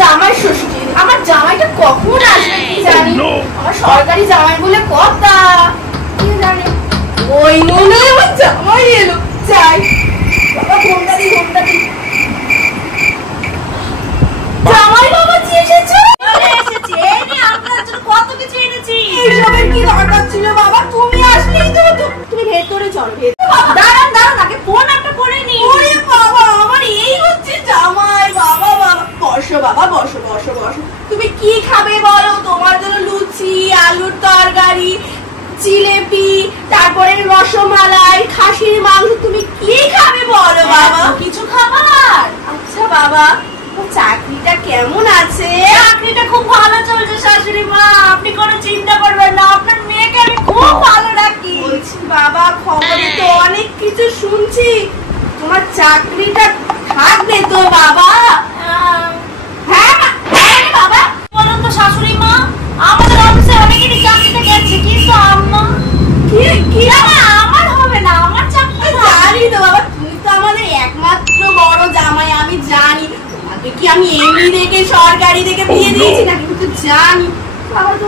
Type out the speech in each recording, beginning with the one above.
জামাই ষষ্ঠী, আমার জামাইটা কখন আসবে কি জানি, আমার সরকারি জামাই বলে কথা, কি জানি ওই মনে হয় আমার জামাই এলো। যাই বাবা, ঘন্টা দি ঘন্টা দি। জামাই বাবাজি এসেছে। এসেছি, এই নে আপনার জন্য কত কিছু এনেছি। এইসবের কি দরকার ছিল বাবা, তুমি আসলেই তো। তুমি ভেতরে চলো। দাঁড়ান দাঁড়ান, আগে ফোন একটা করে নি। ওরে বাবা, আমার এই হচ্ছে জামাই। বাবা বাবা, বসো বাবা, বসো বসো বসো। তুমি কি খাবে বলো? তোমার জন্য লুচি, আলুর তরকারি, জিলেপি, তারপরে রসমালাই, খাসির মাংস, তুমি কি খাবে বলো বাবা? কিছু খাবার? আচ্ছা বাবা, চাকরিটা কেমন আছে? চাকরিটা খুব ভালো চলছে শাশুড়ি মা, আপনি কোনো চিন্তা করবেন না, আপনার মেয়েকে আমি খুব ভালো রাখি। বলছি বাবা, খবরে তো অনেক কিছু শুনছি, তোমার চাকরিটা থাকবে তো বাবা? হ্যাঁ বাবা। বলুন তো শাশুড়ি মা, আমাদের অফিসে অনেকেরই চাকরিটা গেছে, কিন্তু আম্মা কি আমার হবে না, আমার চাকরি জানি তো বাবা, তুমি তো আমাদের একমাত্র বড় জামাই, আমি জানি। তোমাকে কি আমি এমনি দেখে সরকারি দেখে বিয়ে দিয়েছি নাকি? কিন্তু জানি বাবা, তো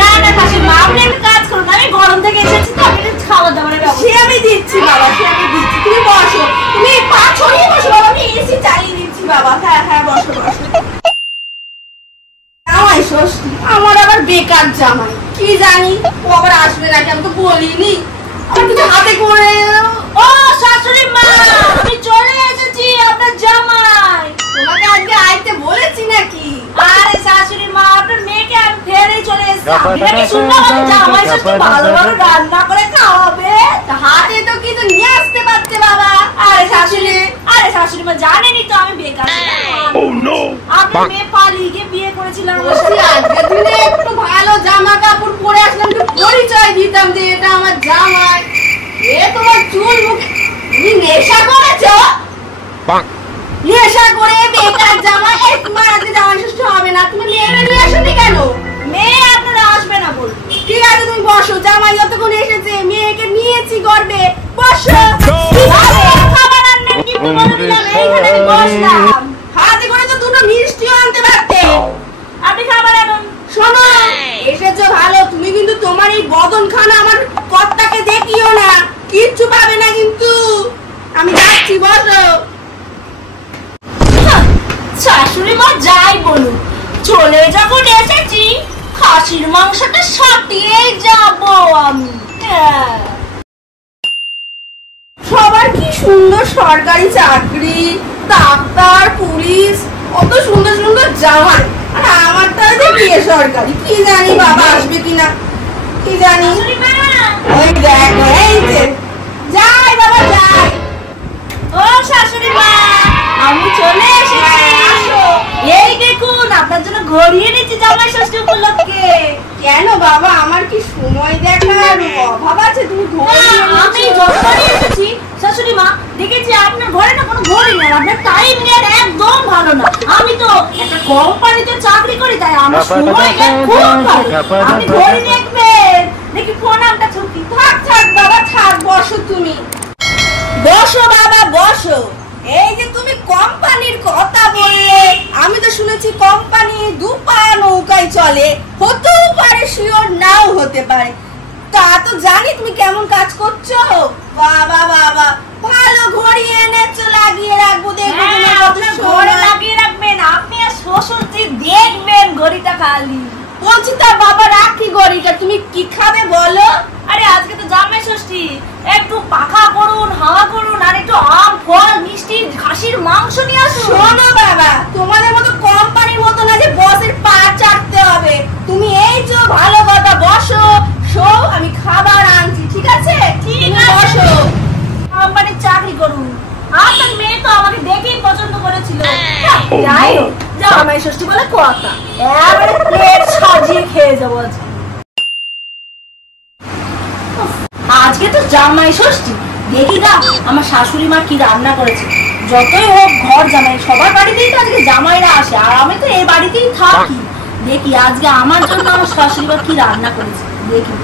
না না শাশুড়ি মা, আপনি একটা কাজ করুন, আমি গরম থেকে এসেছি তো, আমি খাওয়া দাওয়ার সে আমি দিচ্ছি বাবা, সে আমি দিচ্ছি। তুমি বসো, তুমি পা ছড়িয়ে বসো বাবা, আমি এসি চালিয়ে দিচ্ছি বাবা। হ্যাঁ হ্যাঁ, বসো বসো। জামাই ষষ্ঠী, আমার আবার বেকার জামাই, কি জানি ও আবার আসবে নাকি, আমি তো বলিনি। আমার কিছু হাতে করে। ও শাশুড়ি মা, আমি চলে এসেছি আপনার জামাই। তোমাকে আজকে আইতে বলেছি নাকি? আরে শাশুড়ি মা, আপনার মেয়েকে আমি ফেরেই চলে এসেছি। আপনি নাকি শুনলাম আমার জামাই ষষ্ঠী ভালো ভালো রান্না করে খাওয়াবে। হাতে তো কিছু নিয়ে আসতে পারছে বাবা। আরে শাশুড়ি মা, জানেনই তো আমি বেকার। আপনার মেয়ে পালিয়ে গিয়ে বিয়ে করেছিলাম। আজকের দিনে একটু ভালো জামা কাপড় পরে আসলাম, একটু পরিচয় দিতাম যে এটা আমার জামাই। এ তোমার চুল মুখে, তুমি নেশা করেছো? নেশা করে বেকার জামাই। এই তোমার আজকে জামাই ষষ্ঠী হবে না, তুমি মেয়ে নিয়ে আসোনি কেন? মেয়ে আপনারা আসবে না বলবো। ঠিক আছে, তুমি বসো, জামাই যতক্ষণ এসেছে, মেয়েকে নিয়েছি গর্বে, বসো। খাবার আনবেন কিন্তু বলে দিলাম, এইখানে আমি বসলাম। হাতে করে তো দুটো মিষ্টিও আনতে পারতে। আপনি খাবার আনুন। শোনো, এসেছো ভালো, তুমি কিন্তু তোমার এই বদনখানা আমার কর্তাকে দেখিও না, কিচ্ছু পাবে না কিন্তু। আমি যাচ্ছি, বসো। শাশুড়ি মা যাই বলুন, চলে যখন এসেছি, খাসির মাংসটা সাটিয়েই যাবো আমি। সবার কি সুন্দর সরকারি চাকরি, ডাক্তার, পুলিশ, কত সুন্দর সুন্দর জামাই, আর আমার তো আজ বিয়ে সরকারি। কি জানি বাবা আসবে কিনা, কি জানি। ওই দেখো, এই যে যাই বাবা যাই। ও শাশুড়ি মা, আমি চলে এসেছি। এই দেখুন, আপনার জন্য ঘড়ি এনেছি জামাই ষষ্ঠী উপলক্ষে। কেন বাবা, আমার কি সময় দেখার অভাব আছে? তুমি আমি যখনই এসেছি শাশুড়ি মা, দেখেছি আপনার ঘরে না কোনো ঘড়ি নেই, আপনার টাইম জ্ঞান একদম ভালো না। আমি তো একটা কোম্পানিতে চাকরি করি, তাই আমার সময় জ্ঞান খুব ভালো। আপনি ঘড়ি দেখবেন, দেখি ফোন নামটা ছুটি। থাক থাক বাবা, থাক, বসো তুমি, বসো বাবা বসো। এই যে তুমি কোম্পানির কথা বললে, আমি তো শুনেছি কোম্পানি দুপায়া নৌকায় চলে, হতেও পারে, শিওর নাও হতে পারে। তা তো জানি তুমি কেমন কাজ করছো। বাবা বাবা, ভালো ঘড়ি এনেছো, লাগিয়ে রাখবো। ঘরে লাগিয়ে রাখবেন, আপনি আর শ্বশুরজি দেখবেন ঘড়িটা খালি। বলছি তা বাবা, রাখি ঘড়িটা, তুমি কি খাবে বলো? আরে আজকে তো জামাই ষষ্ঠী, একটু পাখা করুন, হাওয়া করুন, আর একটু আম, ফল, মিষ্টি, খাসির মাংস নিয়ে আসুন। শোনো বাবা, তোমাদের মতো কোম্পানির মতো না যে বসের পা চাটতে হবে। তুমি এই যে ভালো কথা, বসো, শো, আমি খাবার আনছি, ঠিক আছে? ঠিক আছে, বসো। কোম্পানির চাকরি করুন। আপনার মেয়ে তো আমাকে দেখেই পছন্দ করেছিল। যাই হোক, জামাই ষষ্ঠী বলে কথা, এবারে প্লেট সাজিয়ে খেয়ে যাবো আজকে। আজকে তো জামাই ষষ্ঠী, দেখি না আমার শাশুড়ি মা কি রান্না করেছে। যতই হোক ঘর জামাই, সবার বাড়িতেই তো আজকে জামাইরা আসে, আর আমি তো এই বাড়িতেই থাকি। দেখি আজকে আমার জন্য আমার শাশুড়ি মা কি রান্না করেছে, দেখি।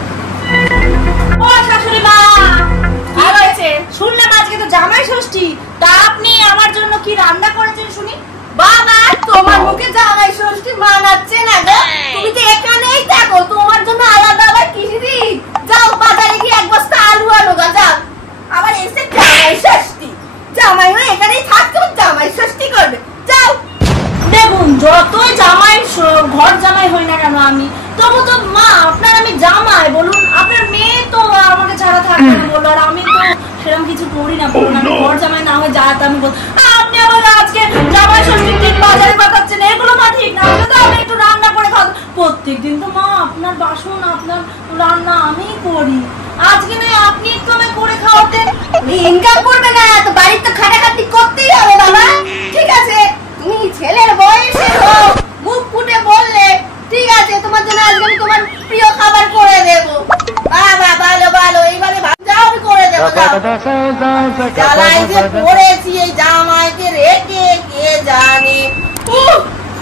ও শাশুড়ি মা, কি হয়েছে? শুনলাম আজকে তো জামাই ষষ্ঠী, তা আপনি আমার জন্য কি রান্না করেছেন শুনি। বাবা, তোমার মুখ মানাচ্ছে না গো। তুমি তো এখানেই থাকো, তোমার জন্য আলাদা আবার খিচুড়ি। যাও বাজারে গিয়ে এক বস্তা আলু আনো গা, যাও। আবার এসে জামাই ষষ্ঠী, জামাইও এখানেই থাকতো, জামাই ষষ্ঠী করবে, যাও। দেখুন, যতই জামাই ঘর জামাই হই না কেন আমি, তবু তো মা আপনার আমি জামাই, বলুন আপনার মেয়ে তো আমাকে ছাড়া থাকবে না বললো, আর আমি তো সেরকম কিছু করি না বলুন, আমি ঘর জামাই না হয়ে যাতে আমি বল। আপনি আবার আজকে জামাই ষষ্ঠীর দিন বাজারে পাঠাচ্ছেন, এগুলো মা ঠিক না। আমি তো আমি একটু রান্না করে খাবো প্রত্যেকদিন, তো মা আপনার বাসন আপনার রান্না আমি করি, আজকে নয় আপনি একটু আমায় করে খাওয়াতেন। ইনকাম করবে না তো বাড়ির তো খাটাখাটি করতেই হবে বাবা। ঠিক আছে, তুমি ছেলের বয়সে হোক, মুখ ফুটে বললে ঠিক আছে, তোমার জন্য আজকে আমি তোমার প্রিয় খাবার করে দেবো। বাবা ভালো ভালো, এইভাবে যাও, আমি করে দেবো, যাও। জ্বালায় যে পড়েছি এই জামাইকে রেখে, কে জানে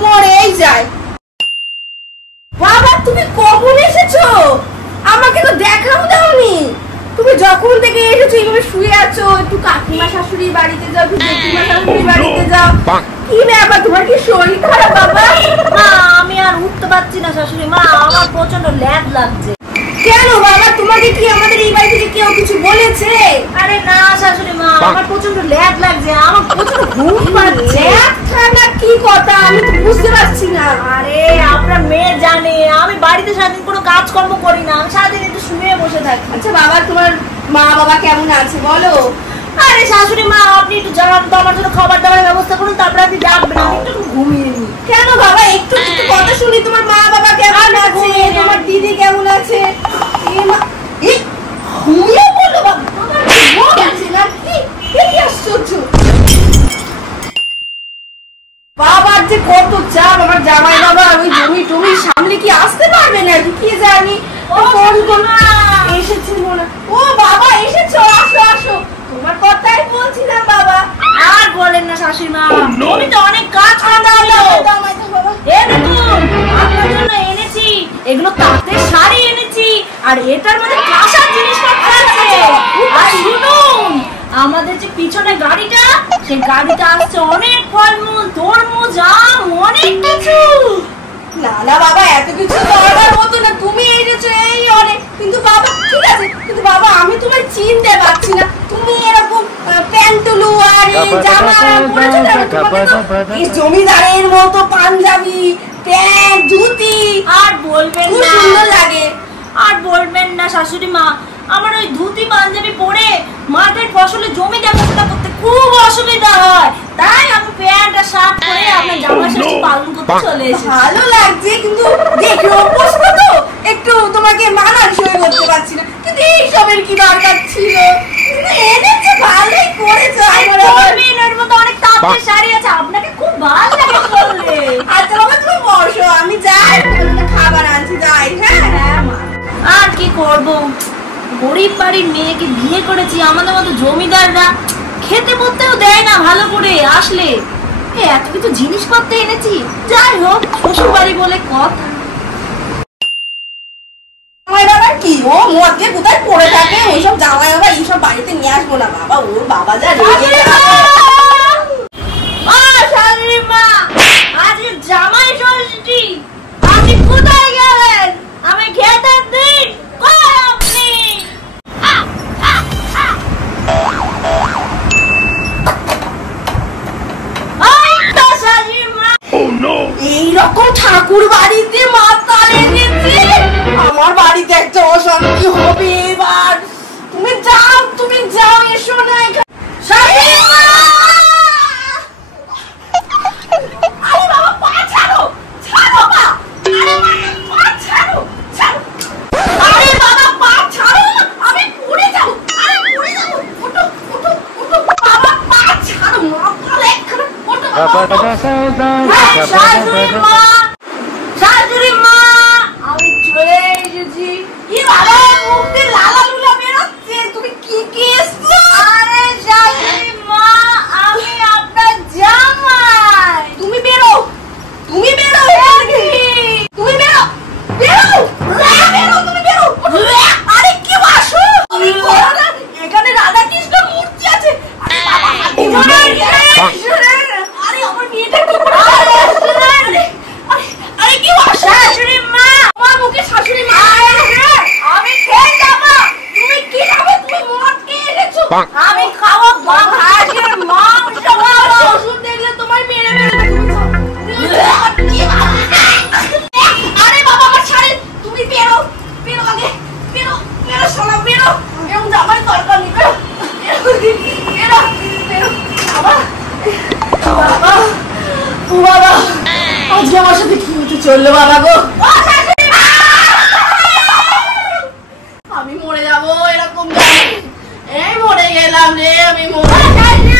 পড়েই যায়। বাবা তুমি কখন এসেছো? আমাকে তো দেখাও দাওনি। তুমি যখন থেকে এসেছো এইভাবে শুয়ে আছো, একটু কাকিমা শাশুড়ির বাড়িতে যাও, একটু জেঠিমা শাশুড়ির বাড়িতে যাও। কি ব্যাপার, তোমার কি শরীর খারাপ বাবা? মা আমি আর উঠতে পারছি না শাশুড়ি মা, আমার প্রচন্ড ল্যাদ লাগছে। কেন বাবা, তোমাকে কি আমাদের এই বাড়ি থেকে কেউ কিছু বলেছে? আরে না শাশুড়ি মা, আমার প্রচন্ড ল্যাদ লাগছে, আমার প্রচন্ড ঘুম পাচ্ছে। ঠান্ডা কি কথা, আমি তো বুঝতে পারছি না। আরে আপনার মেয়ে জানে আমি বাড়িতে সারাদিন কোনো কাজকর্ম করি না, আমি সারাদিন একটু শুয়ে বসে থাকি। আচ্ছা বাবা, তোমার মা বাবা কেমন আছে বলো? আরে শাশুড়ি মা আপনি একটু জানান তো, আমার জন্য খাবার দাবারের ব্যবস্থা করুন, তারপরে আপনি ডাকবেন, আমি একটু ঘুমিয়ে নিই। কেন বাবা, একটু একটু কথা শুনি। তোমার মা বাবা কেমন আছে, তোমার দিদি কেমন আছে? ঘুমিয়ে বলো বাবা, তোমার ঘুম আছে না কি? কি আশ্চর্য, বাবার যে কত চাপ। আমার জামাই বাবা ওই জমি টমি সামনে কি আসতে পারবে না কি জানি। ও এসেছে মনে, ও বাবা এসেছো, আসো আসো, তোমার কথাই বলছিলাম বাবা। আর বলেন না শাশুড়ি মা, আমি তো অনেক কাজ করতে হলো। এ দেখুন আপনার জন্য এনেছি, এগুলো তাঁতের শাড়ি এনেছি, আর এটার মধ্যে কাঁসার জিনিসপত্র আছে। আর শুনুন, আমাদের যে পিছনে গাড়িটা, সেই গাড়িতে আসছে অনেক ফলমূল, তরমুজ, আম, অনেক কিছু। না না বাবা, এত কিছু দরকার হতো না, তুমি এনেছো এই অনেক। কিন্তু বাবা ঠিক আছে, কিন্তু বাবা আমি তোমায় চিনতে পারছি না। তুমি এরকম প্যান্টুলু আর এই জামা পরেছো না, তোমাকে তো এই জমিদারের মতো পাঞ্জাবি প্যান্ট ধুতি আর বলবেন খুব না, সুন্দর লাগে। আর বলবেন না শাশুড়ি মা, আমার ওই ধুতি পাঞ্জাবি পরে মাঠের ফসলে জমি দেখাশোনা করতে খুব অসুবিধা হয়, তাই আমি প্যান্ট আর শার্ট পরে আপনার জামা ষষ্ঠী পালন করতে চলে এসেছি। ভালো লাগছে, কিন্তু দেখে অভ্যস্ত তো একটু তোমাকে মানানসই করতে পারছি না। কিন্তু এইসবের কি দরকার ছিল? কিন্তু এনেছে, ভালোই করেছো। এর মতো অনেক তাঁতের শাড়ি আছে, আপনাকে খুব ভালো লাগে বললে। আচ্ছা বাবা তুমি বসো, আমি যাই, খাবার আনছি, যাই। হ্যাঁ হ্যাঁ মা, আর কি করব, গরিব বাড়ির মেয়েকে বিয়ে করেছি, আমাদের মতো জমিদাররা খেতে পড়তেও দেয় না ভালো করে, আসলে এত কিছু জিনিসপত্র এনেছি। যাই হোক, শ্বশুর বাড়ি বলে কথা। জামাই বাবা কি ও মধ্যে কোথায় পড়ে থাকে, ওইসব জামাই বাবা এইসব বাড়িতে নিয়ে আসবো না বাবা, ওর বাবা যা রেগে শাশুড়ি মা, আজকে জামাই ষষ্ঠী, আপনি কোথায় গেলেন? আমি খেতে দিন, কই আপনি? এইরকম ঠাকুর বাড়িতে মাতাল এনেছে, আমার বাড়িতে একটা অশান্তি হবে এবার। তুমি যাও, এসো না এখানে। আরে বাবা পা ছাড়ো, ছাড়ো পা। আরে পা ছাড়ো, ছাড়ো। আরে বাবা পা ছাড়ো, আমি পড়ে যাবো, আরে পড়ে যাবো। ওঠো ওঠো ওঠো বাবা, পা ছাড়ো, মাতাল একখানা। ওঠো বাবা, শাশুড়ি মা, শাশুড়ি মা, আমি চলে এসেছি। কি বাবা মুখ দিয়ে লালা লুলা বেরোচ্ছে, তুমি কি কেসছো? আরে শাশুড়ি মা, আমি আপনার জামাই। তুমি বেরো, তুমি বেরো, তুমি বেরো, বেরো, বেরো, তুমি বেরো। আরে কি বাসো, তুমি করো না, এখানে রাধা কৃষ্ণর মূর্তি আছে। আরে বাবা, আরে আমার মেয়েটা কি করে? আরে আমি খাবো হাঁসের মাংস খাবো। ওষুধ দেখলে তোমার মেরে মেরে আরে বাবা আমার ছাড়ে, তুমি বেরো বেরো আগে, বেরো বেরো শালা বেরো, এরকম জামাই দরকার নেই, বেরো বেরো বেরো বাবা বাবা ও বাবা, আজকে আমার সাথে কি হতে চললো বাবা গো। আমি মরে যাবো এরকম, এই মরে গেলাম রে, আমি মরে